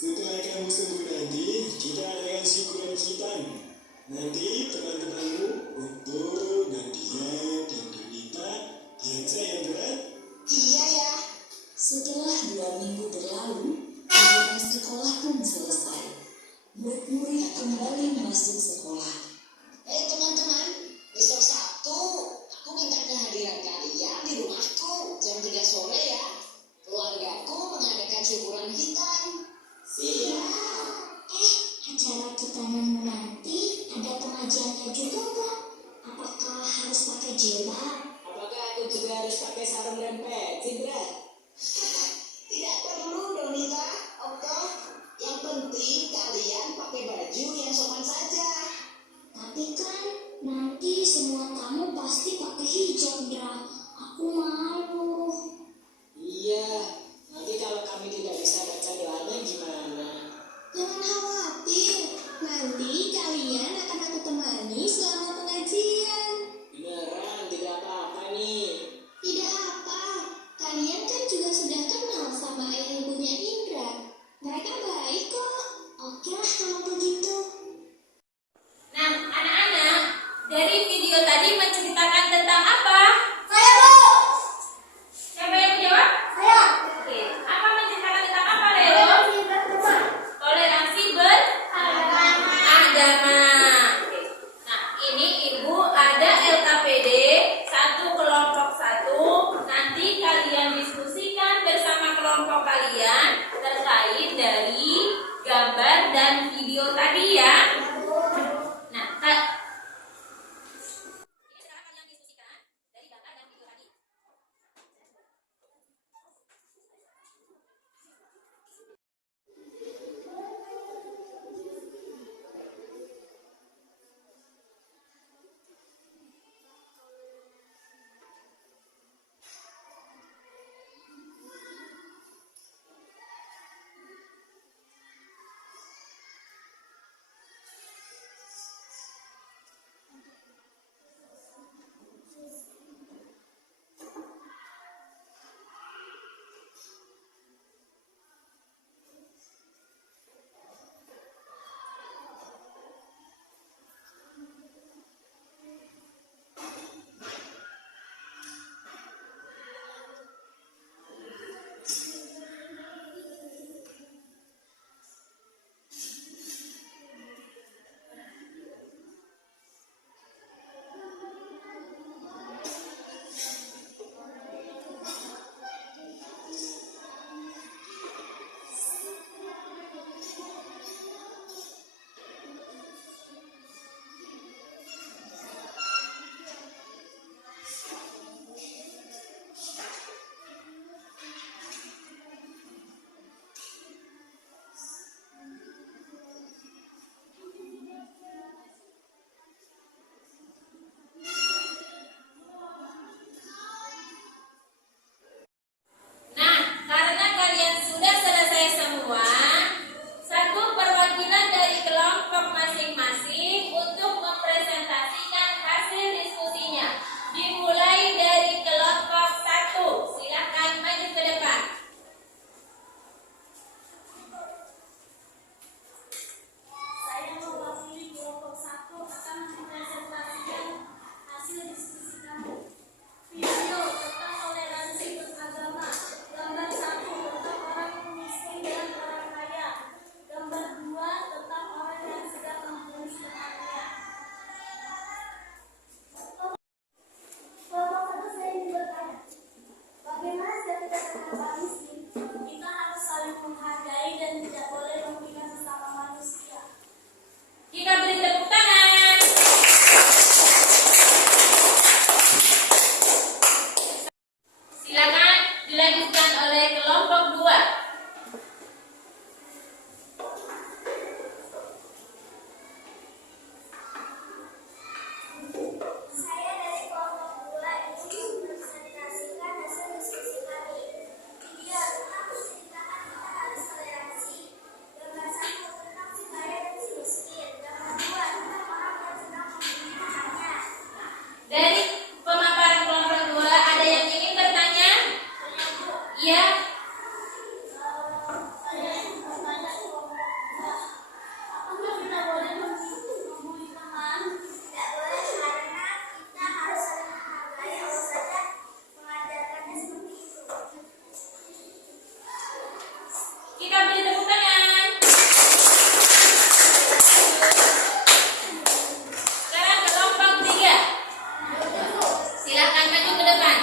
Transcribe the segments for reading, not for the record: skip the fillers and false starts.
Setelah kamu sembuh nanti, kita adakan syukuran hitam. Nanti teman-temanmu untuk Nadia dan Donita diajak yang berat. Iya ya. Setelah 2 minggu berlalu, liburan sekolah pun selesai. Murid-murid kembali masuk sekolah. Teman-teman, besok Sabtu aku minta kehadiran kalian di rumahku jam 3 sore ya. Keluargaku mengadakan syukuran hitam. Siap. Acara kita nanti ada pengajiannya juga nggak? Apakah harus pakai jilbab? Apakah aku juga harus pakai sarung dan peci, Bra? Tidak perlu, Donita, Okto. Yang penting kalian pakai baju yang sopan saja. Tapi kan nanti semua tamu pasti pakai hijab, Dra. Aku malu. Iya, nanti kalau kami tidak bisa baca doanya gimana? Jangan khawatir, nanti kalian akan aku temani selama pengajian. Beneran, tidak apa-apa nih. Tidak apa, kalian kan juga sudah kenal sama ayah ibunya Indra. Mereka baik kok. Oke lah kalau begitu. Nah, anak-anak, dari video tadi menceritakan tentang apa? Saya Bu. Siapa yang menjawab? Saya. Oke, apa menceritakan tentang apa, Leo? Toleransi beragama. Oke. Nah, ini Ibu ada LKPD 1 kelompok 1. Nanti kalian diskusikan bersama kelompok kalian terkait dari gambar dan video tadi ya. Nah, ini sekarang kalian diskusikan dari gambar dan video tadi. Nah, karena kalian sudah selesai semua, satu perwakilan dari kelompok masing-masing untuk mempresentasikan hasil diskusinya. Dimulai dari kelompok 1. Silakan maju ke depan. Saya mewakili kelompok 1 akan mempresentasikan hasil diskusi kami. Video tentang toleransi beragama. Gambar 1 tentang orang miskin dan orang kaya. Gambar 2 tentang orang yang sedang mengemis temannya. Kelompok 1 saya juga tanya, bagaimana saya tidak terhadap miskin? Kita harus saling menghargai dan tidak boleh menghina sesama manusia. Kita beri tepuk tangan. Silakan dilanjutkan oleh kelompok 2. Saya dari kelompok 2 ingin mempresentasikan hasil diskusi kami. Video tentang pendidikan kita harus toleransi. beri tepuk tangan. Sekarang kelompok 3. Silakan maju ke depan.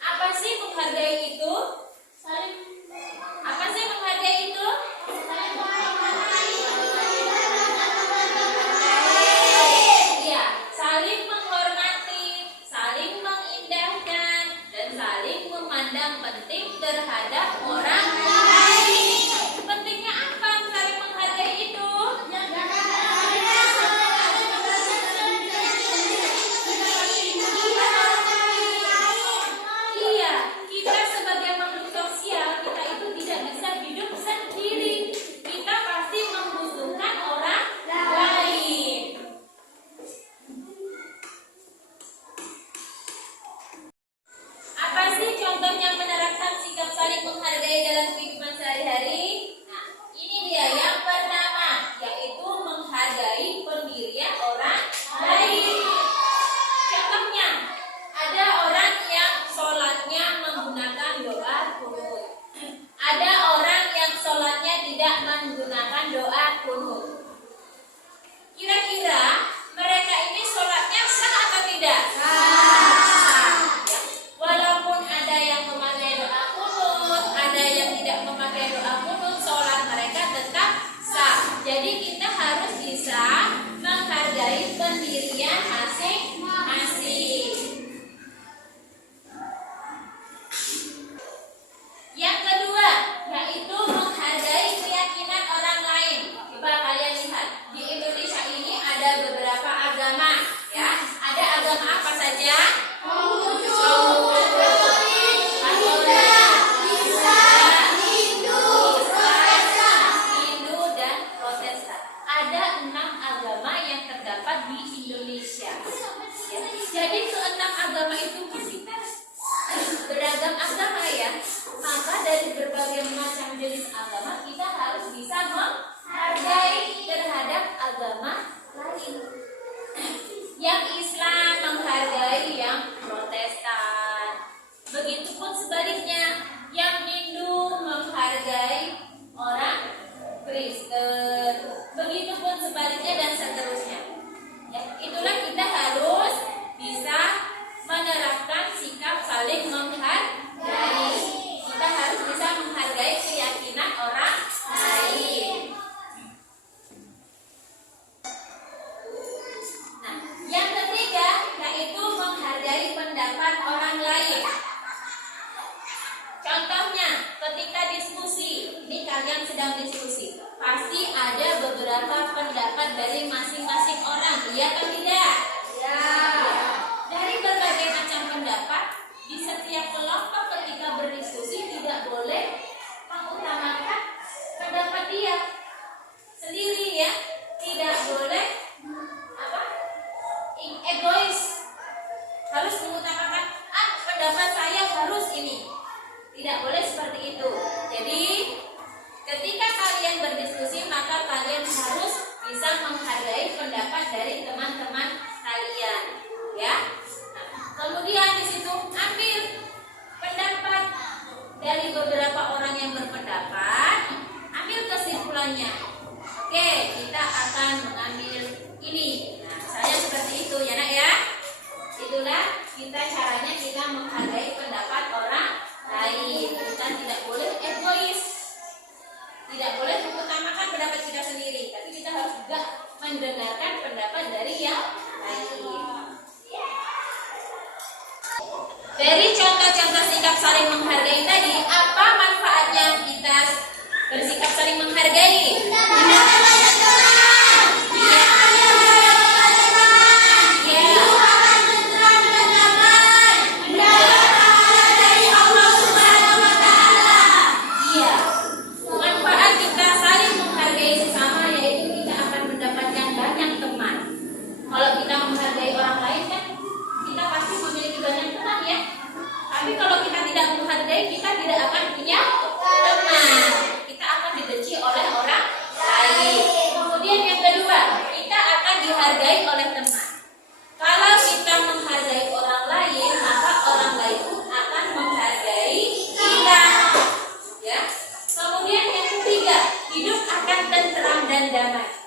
Apa sih menghargai itu? Apa sih menghargai itu? Ya, saling menghormati, saling mengindahkan, dan saling memandang penting terhadap orang lain. Pentingnya apa saling menghargai itu? Iya, kita sebagai makhluk sosial, kita itu tidak bisa hidup sendiri. Kita pasti membutuhkan orang lain. Apa sih contoh yang menerapkan sikap saling menghargai dalam kehidupan sehari-hari? Nah, ini dia yang pertama, yaitu menghargai pendirian orang lain. Contohnya, ada orang yang sholatnya menggunakan doa kunut. Ada orang yang sholatnya tidak menggunakan doa kunut. Kira-kira mereka ini sholatnya sah atau tidak? Sah. Ya. Walaupun ada yang memakai doa kunut, ada yang tidak memakai doa kunut, sholat mereka tetap sah. Jadi kita harus bisa menghargai pendirian masing-masing. Yang kedua, yaitu menghargai keyakinan orang lain. Coba kalian lihat, di Indonesia ini ada beberapa agama, ya. Ada agama apa saja? Hindu dan Protestan. Ada 6 agama yang terdapat di Indonesia. Ya. Jadi keenam agama itu kita beragam agama ya. Maka dari berbagai macam jenis agama kita harus bisa menghargai terhadap agama lain. Yang Islam menghargai yang Protestan. Begitupun sebaliknya, yang Hindu menghargai orang Kristen. Begitupun sebaliknya dan seterusnya. Ya, itulah kita harus bisa menerapkan sikap saling menghargai. Kita harus bisa menghargai keyakinan orang lain. Nah, yang ketiga yaitu menghargai pendapat orang lain. Contohnya, ketika diskusi, ini kalian sedang diskusi, pasti ada beberapa pendapat dari masing-masing orang, iya atau tidak? Ya. Dari berbagai macam pendapat, di setiap kelompok ketika berdiskusi tidak boleh mengutamakan pendapat dia sendiri ya, tidak boleh egois, harus mengutamakan pendapat saya harus ini, tidak boleh seperti itu. Jadi ketika kalian berdiskusi maka kalian harus bisa menghargai pendapat dari teman-teman kalian ya. Kemudian di situ ambil pendapat dari beberapa orang yang berpendapat, ambil kesimpulannya. Oke, kita akan mengambil ini. Nah, saya seperti itu ya nak ya. Itulah kita caranya kita menghargai pendapat orang lain. Kita tidak boleh egois, tidak boleh mengutamakan pendapat kita sendiri, tapi kita harus juga mendengarkan pendapat dari yang lain. Dari contoh-contoh sikap saling menghargai tadi, apa manfaatnya kita bersikap saling menghargai? Manfaat kita saling menghargai sesama dan damai.